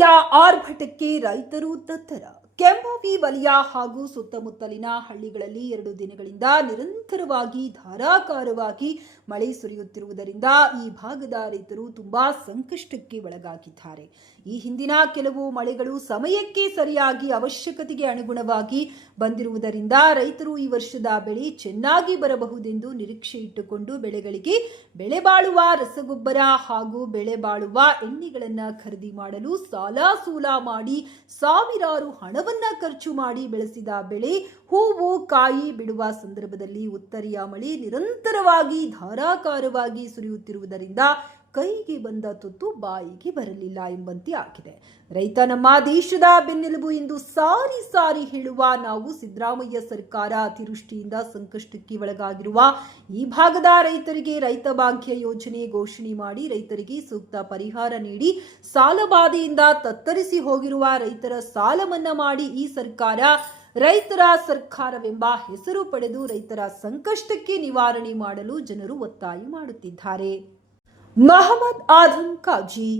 Urea ಆರ್ಭಟಕ್ಕೆ ರೈತರು ತತ್ತರ ಕೆಂಬಾವಿ ವಲಯ ಹಾಗೂ ಸುತ್ತಮುತ್ತಲಿನ ಹಳ್ಳಿಗಳಲ್ಲಿ ಎರಡು ದಿನಗಳಿಂದ ನಿರಂತರವಾಗಿ ಧಾರಾಕಾರವಾಗಿ ಮಳೆ ಸುರಿಯುತ್ತಿರುವುದರಿಂದ ಈ ಭಾಗದ ರೈತರು ತುಂಬಾ ಸಂಕಷ್ಟಕ್ಕೆ ಒಳಗಾಗಿದ್ದಾರೆ. ಈ ಹಿಂದಿನ ಕೆಲವು ಮಳೆಗಳು ಸಮಯಕ್ಕೆ ಸರಿಯಾಗಿ ಅವಶ್ಯಕತೆಗೆ ಅನುಗುಣವಾಗಿ ಬಂದಿರುವುದರಿಂದ ರೈತರು ಈ ವರ್ಷದ ಬೆಳೆ ಚೆನ್ನಾಗಿ ಬರಬಹುದೆಂದು ನಿರೀಕ್ಷೆ ಇಟ್ಟುಕೊಂಡು ಬೆಳೆಗಳಿಗೆ ಬೆಳೆ ಬಾಳುವ ರಸಗೊಬ್ಬರ ಹಾಗೂ ಬೆಳೆ ಬಾಳುವ ಎಣ್ಣೆಗಳನ್ನು ಖರೀದಿ ಮಾಡಲು ಸಾಲ ಸೂಲ ಮಾಡಿ ಸಾವಿರಾರು ಹಣವನ್ನ ಖರ್ಚು ಮಾಡಿ ಬೆಳೆಸಿದ ಬೆಳೆ ಹೂವು ಕಾಯಿ ಬಿಡುವ ಸಂದರ್ಭದಲ್ಲಿ ಉತ್ತರಿಯ ಮಳೆ ನಿರಂತರವಾಗಿ ಧಾರಾಕಾರವಾಗಿ ಸುರಿಯುತ್ತಿರುವುದರಿಂದ ಕೈಗೆ ಬಂದ ತುತ್ತು ಬಾಯಿಗೆ ಬರಲಿಲ್ಲ ಎಂಬಂತೆ ಆಗಿದೆ. ರೈತ ನಮ್ಮ ದೇಶದ ಬೆನ್ನೆಲುಬು ಎಂದು ಸಾರಿ ಸಾರಿ ಹೇಳುವ ನಾವು ಸಿದ್ದರಾಮಯ್ಯ ಸರ್ಕಾರ ಅತಿವೃಷ್ಟಿಯಿಂದ ಸಂಕಷ್ಟಕ್ಕೆ ಒಳಗಾಗಿರುವ ಈ ಭಾಗದ ರೈತರಿಗೆ ರೈತ ಭಾಗ್ಯ ಯೋಜನೆ ಘೋಷಣೆ ಮಾಡಿ ರೈತರಿಗೆ ಸೂಕ್ತ ಪರಿಹಾರ ನೀಡಿ ಸಾಲಬಾಧೆಯಿಂದ ತತ್ತರಿಸಿ ಹೋಗಿರುವ ರೈತರ ಸಾಲ ಮನ್ನಾ ಮಾಡಿ ಈ ಸರ್ಕಾರ ರೈತರ ಸರ್ಕಾರವೆಂಬ ಹೆಸರು ಪಡೆದು ರೈತರ ಸಂಕಷ್ಟಕ್ಕೆ ನಿವಾರಣೆ ಮಾಡಲು ಜನರು ಒತ್ತಾಯ ಮಾಡುತ್ತಿದ್ದಾರೆ. मोहम्मद आज़म काजी।